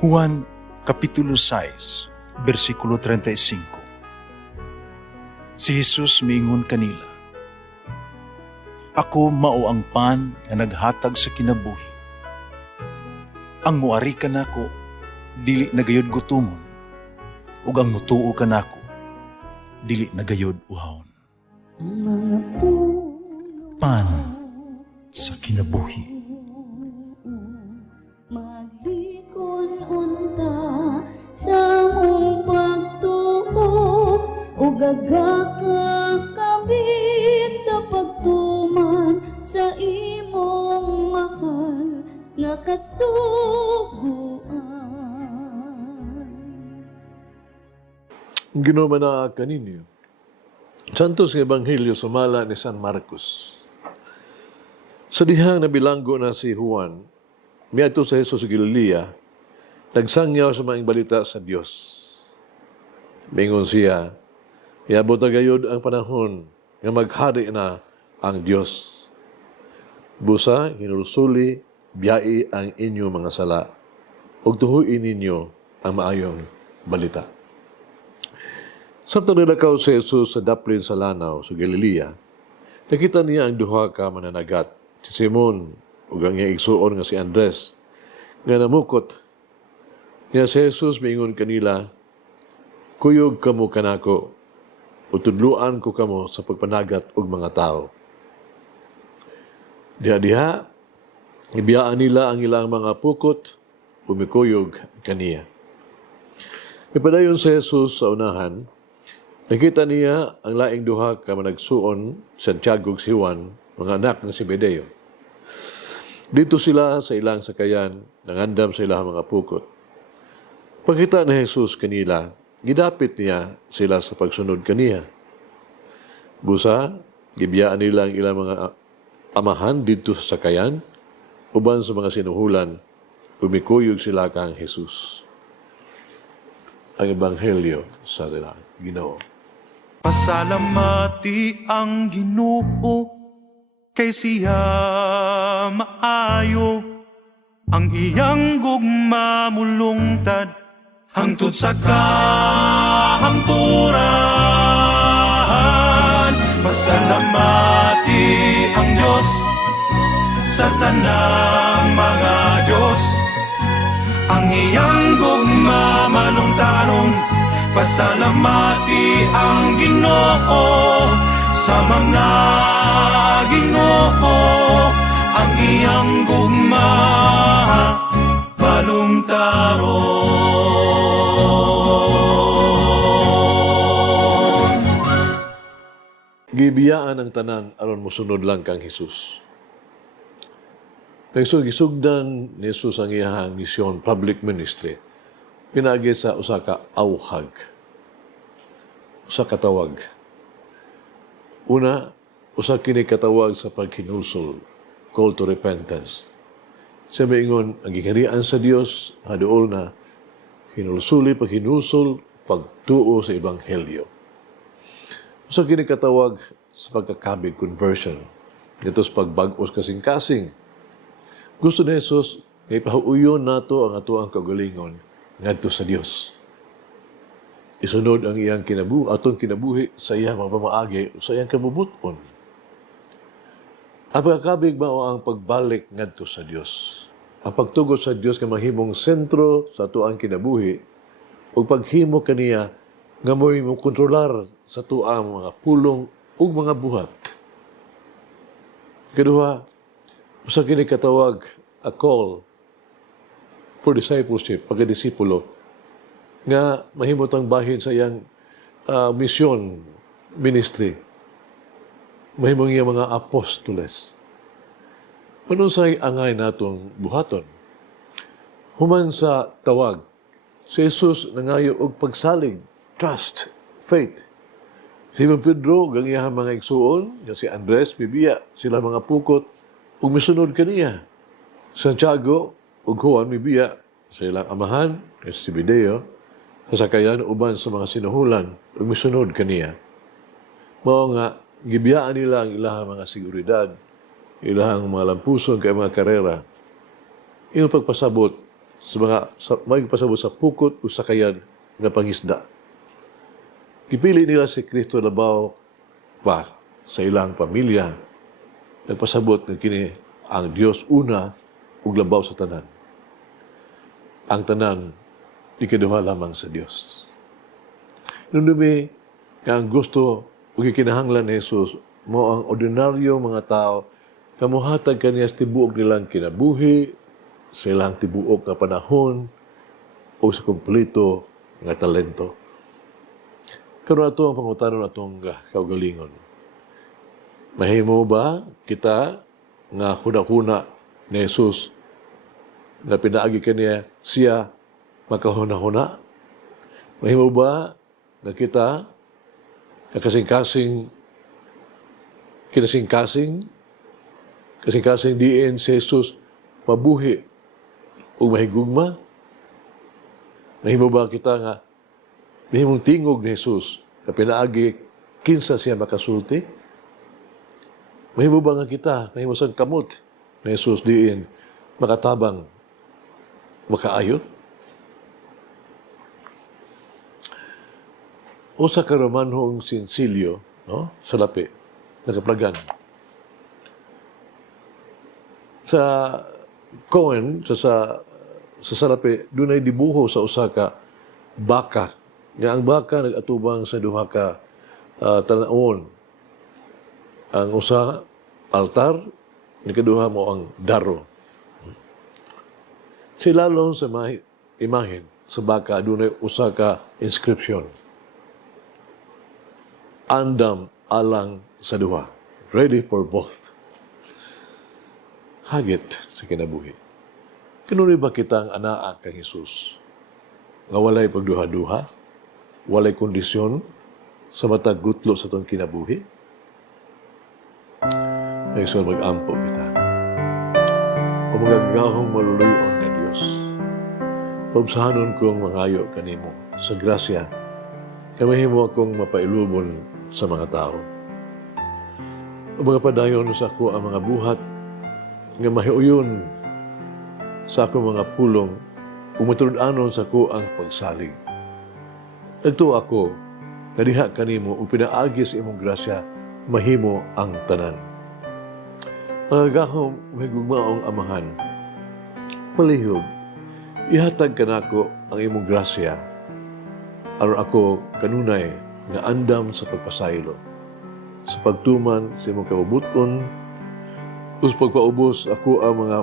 Juan Kapitulo 6, versikulo 35. Si Jesus miingon kanila, "Ako mao ang pan nga naghatag sa kinabuhi. Ang muari kanako dili nagayod gutomon, ug ang mutuo kanako dili nagayod uhawon." Ang mga puno Pan sa kinabuhi. maglikon unta sa mong pagtuo ug gagakabi sa pagtuman sa imong mahal nga kasuguan. Ginoo na kaninyo. Santos nga Ebanghelyo sumala ni San Marcos. Sa dihang nabilanggo na si Juan, miadto sa Jesus sa Galilea, nagsangyaw sa maayong balita sa Dios. Mingon siya, miabot na gayud ang panahon nga maghari na ang Dios. Busa, hinulsuli, biyai ang inyo mga sala, ug tuhuin ninyo ang maayong balita. Samtang nilakaw si Jesus sa daplin sa lanaw sa Galilea, nakita niya ang duha ka mananagat, si Simon ug ang iyang igsuon nga si Andres, nga namukot. Nga si Jesus miingon kanila, "Kuyog kamo kanako, utudluan ko kamo sa pagpanagat og mga tao." Diha-diha, ibiyaan nila ang ilang mga pukot, umikuyog kaniya. Ipadayon si Jesus sa unahan, nakita niya ang laing duha ka managsuon, Santiago ug si Juan, mga anak ng Zebedeo. Dito sila sa ilang sakayan, nangandam sa ilang mga pukot. Pagkita ni Jesus kanila, gidapit niya sila sa pagsunod kaniya. Busa, gibiyaan nila ang ilang mga amahan dito sa sakayan, uban sa mga sinuhulan, umikuyog sila kang Jesus. Ang Ebanghelyo sa Ginoo. Pasalamati ang Ginoo kay siya maayo, ang iyang gugma mulungtad hangtod sa kahangturan. Pasalamati ang Dios sa tanang mga Dios, ang iyang gugma malungtaron. Pasalamati ang Ginoo sa mga Ginoo, ang iyang gugma balungtaron. Gibiyaan ang tanan aron mosunod lang kang Jesus. Gisugdan ni Jesus ang iyahang misyon, public ministry, pinaagi sa usa ka awhag, usa ka tawag. Una, usa kini katawag sa paghinusol, call to repentance. Sa maingon, ang giharian sa Dios, haduol na hinulsuli, paghinusol, pagtuo sa Ebanghelyo. Usa kini katawag sa pagkakabig, conversion. Ito sa pagbag-os kasing-kasing. Gusto ni Jesus, nga ipahuuyon nato ang ato ang kagalingon ngadto sa Dios. Isunod ang iyang atong kinabuhi sa iyang mga pamaagi o sa iyang kabubuton. Ang pagkakabig mao ang pagbalik ngadto sa Dios. Ang pagtugot sa Dios nga mahimong sentro sa ato ang kinabuhi ug paghimo kaniya nga mo'y kontrolar sa tuang mga pulong ug mga buhat. Kaduha, usa kini katawag a call for discipleship, pagkadisipulo, nga mahimot ang bahin sa iyang misyon, ministry. Mahimong iyang mga apostoles. Panunsay angay natong buhaton. Human sa tawag, si Jesus nangayo og pagsalig, trust, faith. Si Pedro, ang iyang mga igsuon, si Andres, Bibiya, sila mga pukot, ug misunod kaniya. Santiago ug Juan, Bibiya, sa ilang amahan, si Zebedeo, sa sakayan uban sa mga sinuhulan, ug misunod kaniya. Mao nga, gibiyaan nila ang ilang mga seguridad, ilang mga lampuson kay mga karera. Iyong pagpasabot may pasabot sa pukot o sakayan nga pangisda. Gipili nila si Kristo labaw pa sa ilang pamilya. Nagpasabot nga kini ang Dios una ug labaw sa tanan. Ang tanan ikaduha lamang sa Dios. Nundumi nga ang gusto ug gikinahanglan ni Jesus mo ang ordinaryo mga tao kamuhatag kaniya sa tibuok nilang kinabuhi, sa ilang tibuok nga panahon o sa kumpleto nga talento. Kano ato ang pangutanon atong kaugalingon? Mahimo ba kita nga huna-huna ni Jesus na pinaagi kaniya siya makahuna-huna? Mahimo ba na kita na kasing-kasing diin si Jesus mabuhi o mahigugma? Mahimo ba kita nga mahimong tingog ni Jesus na pinaagi kinsa siya makasulti? Mahimo ba nga kita mahimo sang kamot ni Jesus diin makatabang makaayot? Usa ka Romanhong sinsilyo, no? Sa lapi, nakaplagan. Sa Cohen, sa salapi, doon ay dibuho sa usa ka baka. Nga ang baka nag-atubang sa duha ka tanaon. Ang usa, altar, ikaduha mo ang daro. Silalong sa imahen sa baka, doon ay usa ka inscription. Andam alang sa duha. Ready for both. Hagit sa kinabuhi. Kanunay ba kita ang anaa kang Jesus? Nga walay pagduha-duha? Walay kondisyon sa matag gutlo sa itong kinabuhi? May so mag-ampo kita. O magagahong maluluyon na Diyos. Paubsahanon kong mangayo kanimo sa grasya. Kamahimo akong mapailubon sa mga tao. O mga padayon sa ako ang mga buhat nga mahiuyon sa ako mga pulong umatulad-anon sa ako ang pagsalig. Nagtuo ako nga diha kanimo o pinaagi sa imong grasya mahimo ang tanan. Magagahom mahigugmaong amahan, malihog, ihatag kanako ang imong grasya aron ako kanunay nga andam sa pagpasaylo, sa pagtuman sa imong kabubuton, o sa pagpaubos ako ang mga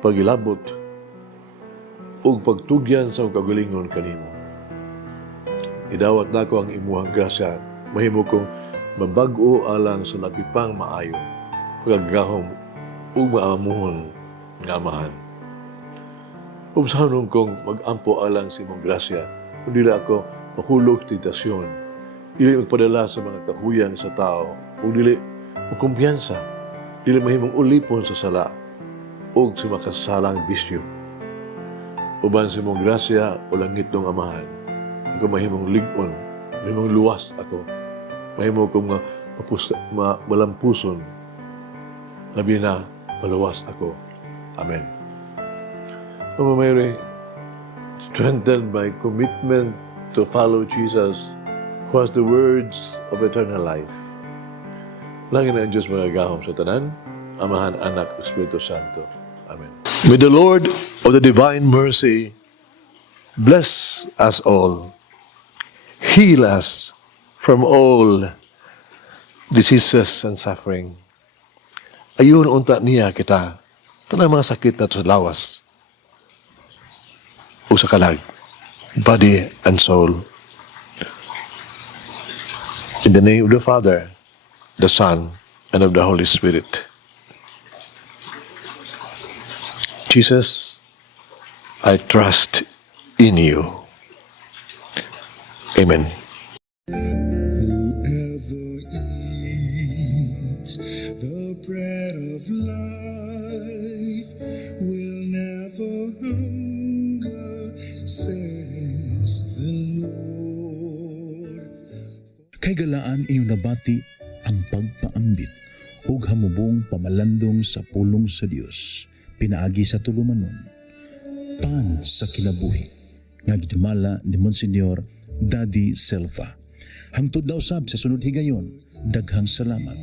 pagilabot o pagtugyan sa kagalingon kanimo. Idawat na ko ang imuhang grasya, mahimo kong mabag-o alang sa labipang maayo, pagagahom o maamuhon nga amahan. Ubsahanon kong mag-ampo alang sa imong grasya, kung dili ako mahulog tentasyon, dili magpadala sa mga kahuyan sa tao, o dili magkumpiyansa, dili mahimong ulipon sa sala, o sa makasalang bisyo. Uban sa imong grasya o langit ng amahan, ikaw mahimong ligon, mahimong luwas ako, mahimo kong malampuson, labi na maluwas ako. Amen. Mama Mary, strengthened by commitment to follow Jesus, who has the words of eternal life. Langin na ang Diyos magagahom sa tanan, Amahan, Anak, Espiritu Santo. Amen. May the Lord of the divine mercy bless us all, heal us from all diseases and suffering. Ayun unta niya kita, tanang mga sakit na to sa lawas, o sa kalag, body and soul. In the name of the Father, the Son, and of the Holy Spirit. Jesus, I trust in you. Amen. Whoever eats the bread of life will never hunger, says the Lord. Kay galaan inyong nabati ang pagpaambit ug hamubong pamalandong sa pulong sa Dios pinaagi sa tulumanon. pan sa kinabuhi. Nga gidumala ni Monsignor Daddy Silva. Hangtod na usab sa sunod higayon, daghang salamat.